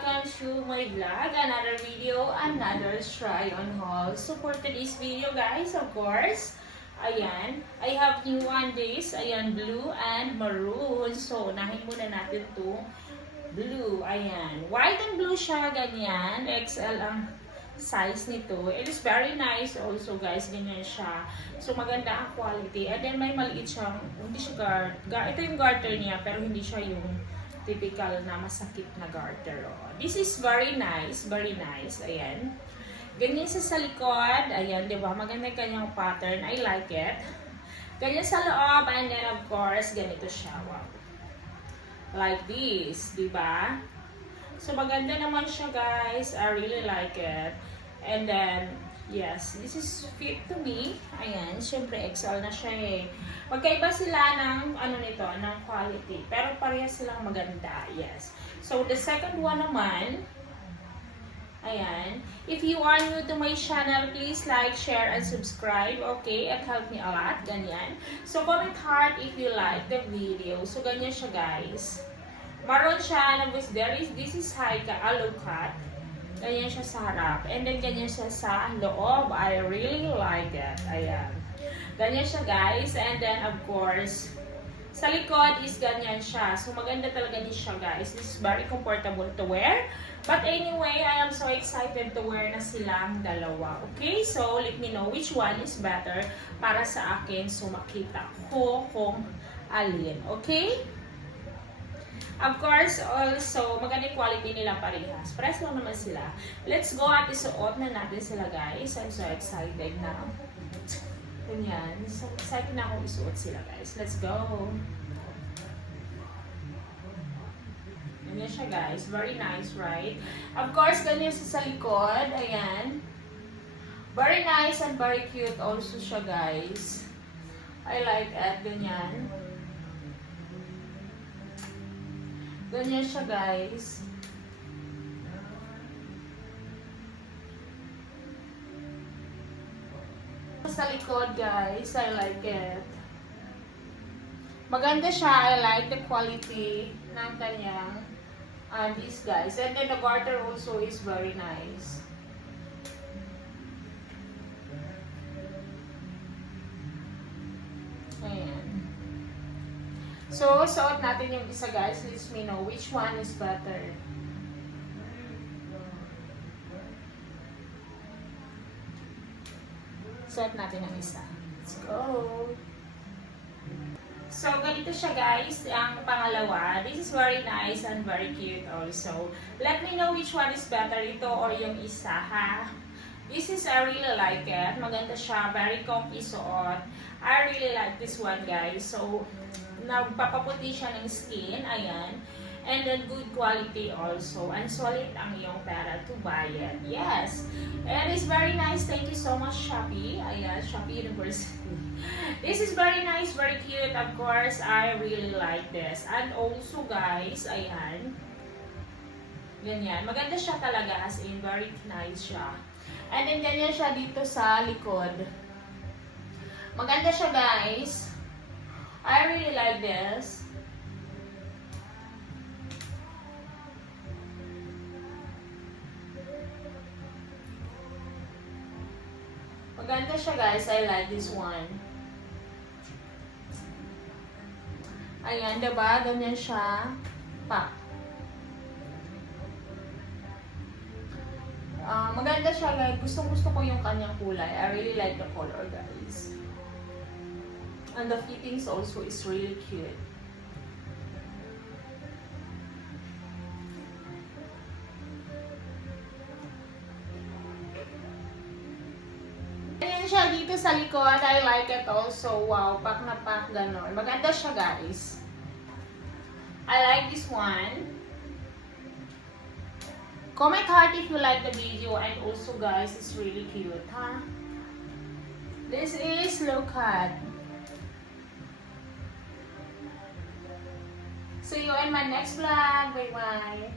welcome to my vlog, another video, another try on haul. So for today's video guys, of course, ayan, I have new one days, ayan, blue and maroon. So unahin muna natin to blue, ayan. White and blue siya, ganyan, XL ang size nito. It is very nice also guys, ganyan siya. So maganda ang quality. And then may maliit siyang, hindi siya ito yung garter niya, pero hindi siya yung typical na masakit na garter. Oh. This is very nice, ayan. Ganyan sa likod, ayan, di ba? Maganda yung kanyang pattern, I like it. Ganyan sa loob, and then of course, ganito siya, wow. Like this, di ba? So maganda naman siya guys, I really like it. And then, yes, this is fit to me. Ayan, syempre XL na siya eh. Magkaiba sila ng ano nito, ng quality, pero parehas silang maganda. Yes. So the second one naman, ayan. If you are new to my channel, please like, share, and subscribe. Okay, it help me a lot. Ganyan. So comment heart if you like the video. So ganyan siya guys. Maroon siya, this is high low cut. Ganyan siya sa harap. And then ganyan siya sa loob. I really like it. Ayan. Ganyan siya guys. And then of course, sa likod is ganyan siya. So maganda talaga din siya guys. This is very comfortable to wear. But anyway, I am so excited to wear na silang dalawa. Okay? So let me know which one is better para sa akin. So makita ko kung alin. Okay? Of course, also, maganda yung quality nila parehas. Press lang naman sila. Let's go at isuot na natin sila guys. I'm so excited na. Ganyan. So excited na akong isuot sila guys. Let's go. Ganyan siya guys. Very nice, right? Of course, ganyan sa likod. Ayan. Very nice and very cute also siya guys. I like it. Ganyan. Ganyan siya guys. Sa likod guys, I like it. Maganda siya, I like the quality ng kanyang these guys. And then the garter also is very nice. Ayan. So, suot natin yung isa guys. Let me know which one is better. Suot natin ang isa. Let's go! So, ganito siya guys. Ang pangalawa. This is very nice and very cute also. Let me know which one is better. Ito or yung isa ha. This is, I really like it. Maganda siya. Very comfy suot. I really like this one guys. So, nagpapaputi siya ng skin, ayan. And then good quality also. And solid ang iyong pera to buy it. Yes. And it's very nice. Thank you so much Shopee. Ayan, Shopee University. This is very nice, very cute. Of course, I really like this. And also guys, ayan. Ganyan. Maganda siya talaga as in very nice siya. And then ganyan siya dito sa likod. Maganda siya guys. I really like this. Maganda siya guys. I like this one. Ayan, diba? Ganyan siya. Pa. Maganda siya guys. Gusto ko yung kanyang kulay. I really like the color guys. And the fittings also is really cute. Ayan siya dito sa likod. I like it also. Wow, pak na pak ganon. Maganda siya guys. I like this one. Comment heart if you like the video. And also guys, it's really cute, huh? This is low cut. See you in my next vlog. Bye bye.